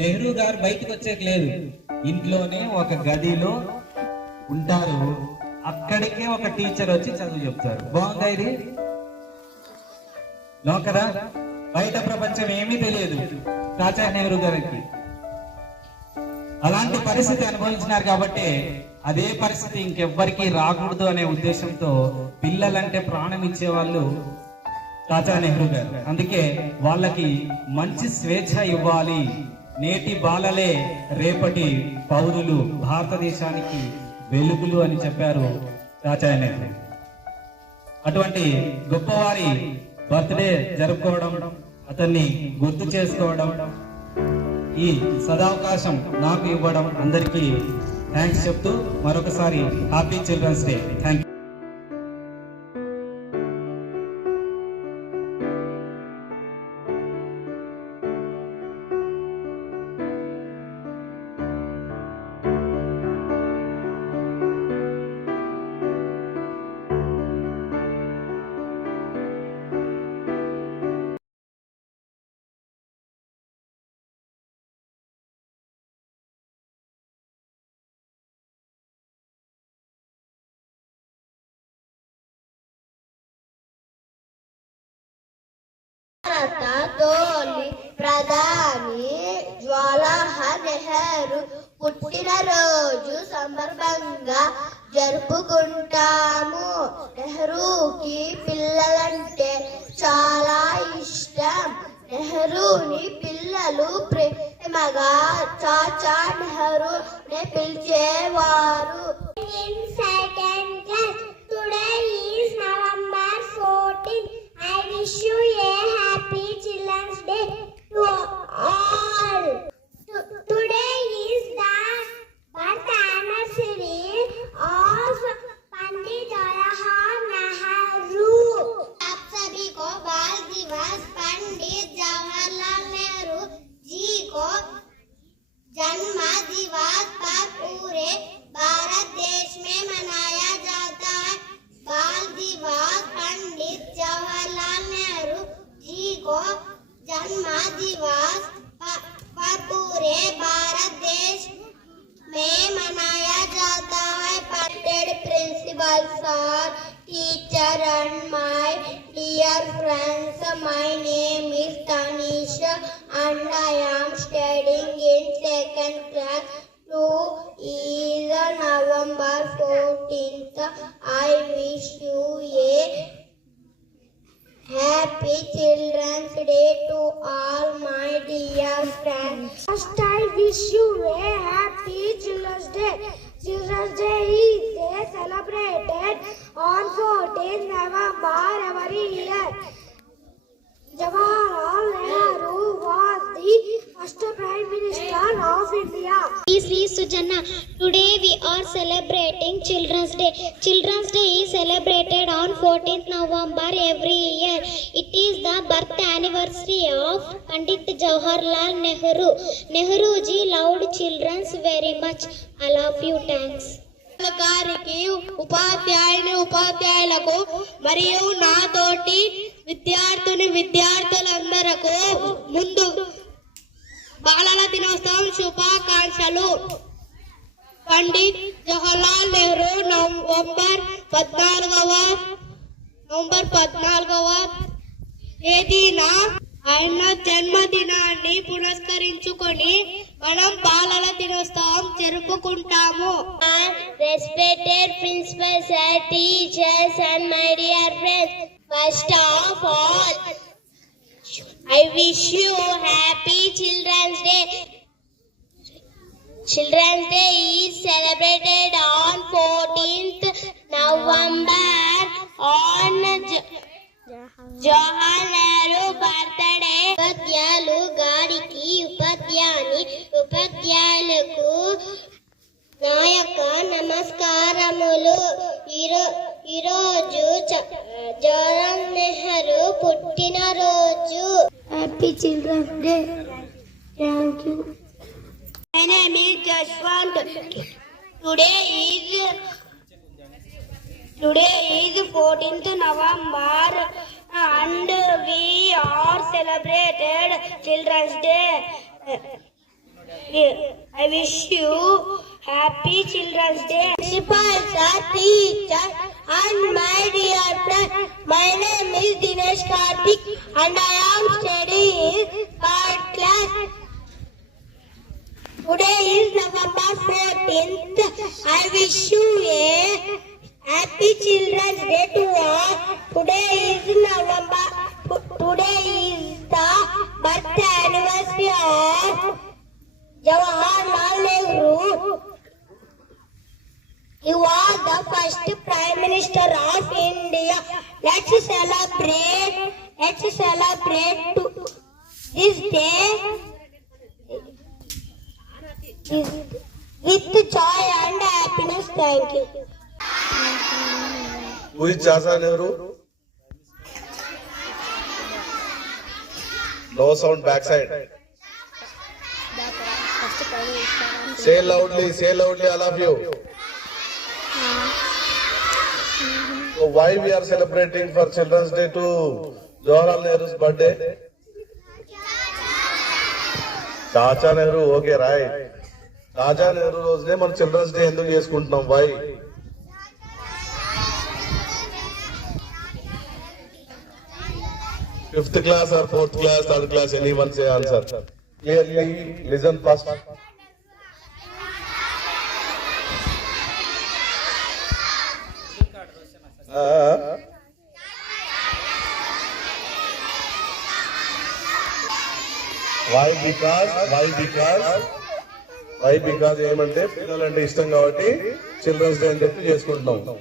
నెహ్రూ గారు బయటకు వచ్చేయలేదు, ఇంట్లోనే ఒక గదిలో ఉంటారు. అక్కడికే ఒక టీచర్ వచ్చి చదువు చెప్తారు. బాగుందా ఇది? నో కదా? బయట ప్రపంచం ఏమీ తెలియదు చాచా నెహ్రూ గారికి. అలాంటి పరిస్థితి అనుభవించినారు కాబట్టి అదే పరిస్థితి ఇంకెవ్వరికి రాకూడదు అనే ఉద్దేశంతో పిల్లలంటే ప్రాణం ఇచ్చేవాళ్ళు చాచా నెహ్రూ గారు. అందుకే వాళ్ళకి మంచి స్వేచ్ఛ ఇవ్వాలి. నేటి బాలలే రేపటి పౌరులు, భారతదేశానికి వెలుగులు అని చెప్పారు చాచా నెహ్రూ. అటువంటి గొప్పవారి బర్త్డే జరుపుకోవడం, అతన్ని గుర్తు చేసుకోవడం, ఈ సదావకాశం నాకు ఇవ్వడం అందరికీ థ్యాంక్స్ చెప్తూ మరొకసారి happy children's day. Thank you. తోలి ప్రధాని జవహర్లాల్ నెహ్రూ పుట్టినరోజు సందర్భంగా జరుపుకుంటాము. నెహ్రూకి పిల్లలంటే చాలా ఇష్టం. నెహ్రూని పిల్లలు ప్రేమగా చాచా నెహ్రూ నే పిలిచేవారు. Today is November 14th. I wish you a happy Children's Day to all. Today is the birth anniversary of Pandit Jawaharlal Nehru. आप सभी को बाल दिवस पंडित जवाहरलाल नेहरू जी को जन्म दिवस पर पूरे भारत देश में मनाया जाता है. बाल दिवस पंडित जवाहरलाल नेहरू जी को जन्म दिवस पर पूरे भारत देश में मनाया जाता है. Respected principal sir, teacher and my dear friends, my name is Tanisha and I am studying in 2nd class. Is November 14th. I wish you a happy Children's Day to all my dear friends. First, I wish you a happy Children's Day. Children's Day is celebrated on 14th November every year. Jawaharlal Nehru was the first Prime Minister of India. Sri Sujanna, today we are celebrating Children's Day. Children's Day is celebrated on 14th November every year. It is the birth anniversary of Pandit Jawaharlal Nehru. Nehru ji loved children very much. I love you. Thanks. గారికి ఉపాధ్యాయులకు మరియు నాతోటి విద్యార్థులందరకు ముందు బాలల దినోత్సవం శుభాకాంక్షలు. Pandit Jawaharlal Nehru November 14వ తేదీన ఆయన జన్మదినాన్ని పురస్కరించుకొని మనం బాలల దినోత్సవం జరుపుకుంటాము. Respected principal sir, teachers and my dear friends, first of all, I wish you happy Children's Day. Children's Day is celebrated on 14th November on Jawaharlal Nehru birthday. ఉపాధ్యాయులు గారికి ఉపాధ్యాయులకు నా యొక్క నమస్కారములు. ఈరోజు జవహర్లాల్ నెహ్రూ పుట్టినరోజు. Happy children's day. Thank you. My name is Jashwant. Today is 14th November and we are celebrated Children's Day. I wish you happy Children's Day. Principals, teachers, and my dear friends, my name is Dinesh Karthik, and I am studying third class. Today is November 14th. I wish you a happy Children's Day to all. Today is the birth anniversary of Jawaharlal Nehru. He was the first Prime Minister of India. Let's celebrate this day with joy and happiness. Thank you. Who is Jawahar Nehru? No sound backside. Say loudly, all of you. So why we are celebrating for Children's Day to Jawaharlal Nehru's birthday? Chacha Nehru, okay, right. Chacha Nehru రోజునే మనం children's day ఎందుకు చేసుకుంటున్నాం? Why? Fifth class or fourth class, third class, anyone say answer. Clearly, listen first. Why? Because ఏమంటే పిల్లలంటే ఇష్టం కాబట్టి children's day అని చెప్పి చేసుకుంటున్నాం.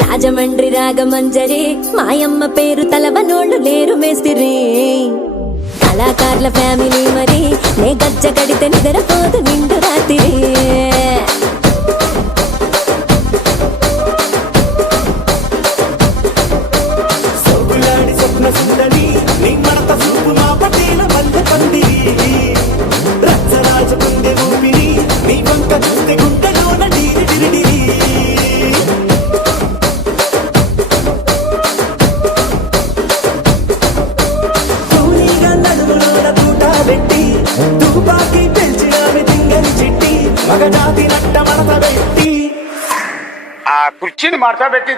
రాజమండ్రి రాగమంజరి మాయమ్మ పేరు తలవనోళ్ళు లేరు మేస్తిరి కళాకారుల ఫ్యామిలీ మరి నే గజ్జ కడితే నిద్రపోదు నిండు రాత్రి సోగులాడి స్వప్న సుందరి నీ మడత చూపు మా పటేల మల్లె పందిరి రచ్చరాజ కుందె ఊపిరి నీ వంక చూస్తే గుండెలోన డీరి డిరిడిరి కూలీగా నడుములోన తూట పెట్టి తుపాకి పెంచినామి తింగని చిట్టి మగజాతి నట్ట మడత పెట్టి ఆ కుర్చీని మార్చబెట్టి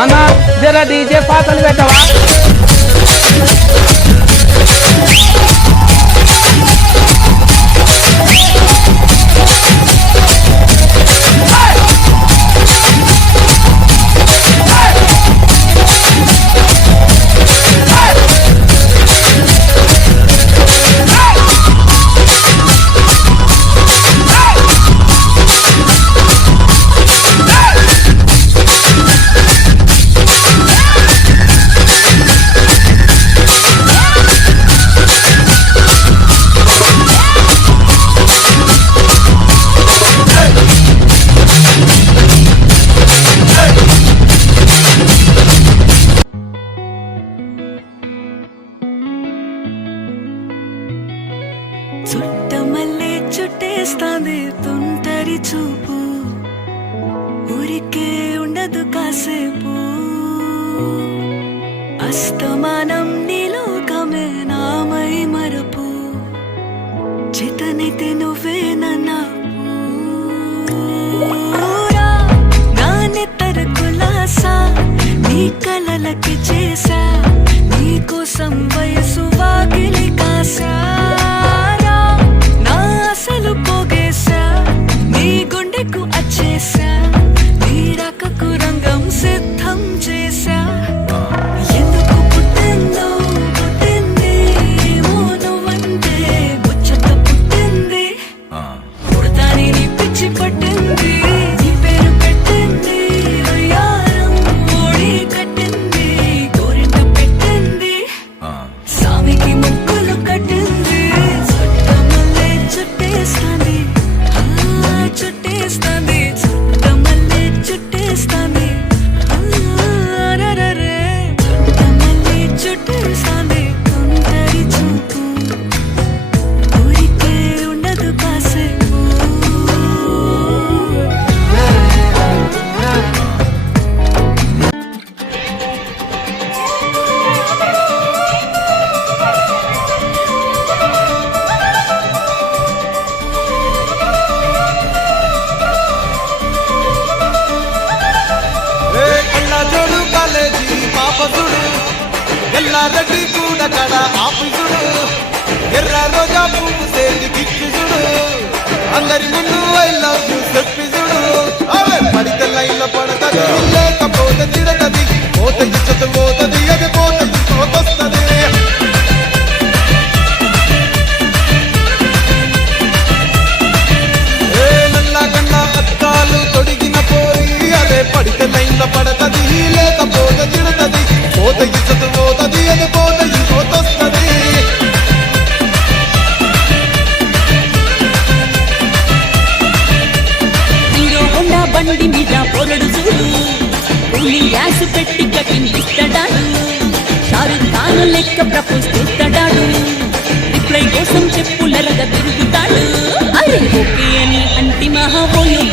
అన్నా జర డీజే పాటలు పెట్టవా? చుట్టమల్లే చుట్టేస్తాంది తుంటరి చూపు ఊరికే ఉండదు కాసేపు అస్తమానం నీలోకమే నామై మరపు చేతనైతే నువ్వే నన్నా నా నెత్తర కులాసా నీ కలలకి చేసా నీ కోసం వయసు వాకిలి కాసా అసలు పోగేశా నీ గుండెకు అచ్చేసా నీ రకకు రంగం సిద్ధం చేశా ఎందుకు పుట్టిందో పుట్టింది ఏమో నువ్వంటే ముచ్చట పుట్టింది పుడతాని నీ పిచ్చి పట్టింది నీ పేరు పెట్టింది వయ్యారం ఓడి కట్టింది గోరింట పెట్టింది సామికి ముక్కులు కట్టింది చుట్టేస్తాంది చుట్టేస్తాంది చుట్టమల్లే చుట్టేస్తాంది చుట్టమల్లే చుట్టేస్తాంది తుంటరి చూపు ఊరికే ఉండదు కాసేపు కళ్ళజోడు కాలేజీ పాపసుడు ఎల్లారెడ్డి కూడా కడ ఆఫీసుడు ఎర్ర రోజా పువ్వు సేది గిచ్చుడు అందరి ముందు ఐ లవ్ యూ చెప్పిసుడు పడితే లైన్లో పడతది లేకపోతే తిడతది పోత ఇచ్చత పోతది అది పోత ఇంకోతొస్తది నల్లగన్న అద్దాలు తొడిగిన పోయి అదే పడితే లైన్లో పడతది లేకపోతే తిడతది పోత ఇచ్చత పోతది అది పోత ఇంకోతొస్తది హీరో హోండా బండి మీద పొరడు చూడు కూలి గ్యాస్ పెట్టి కట్టిందిస్తాడాడు షారుఖ్ ఖాన్ లెక్క ప్రపోజ్ చేస్తాడాడు రిప్లై కోసం చెప్పులరగా తిరుగుతాడు అరే ఓకే అని అంటి మహాబోయు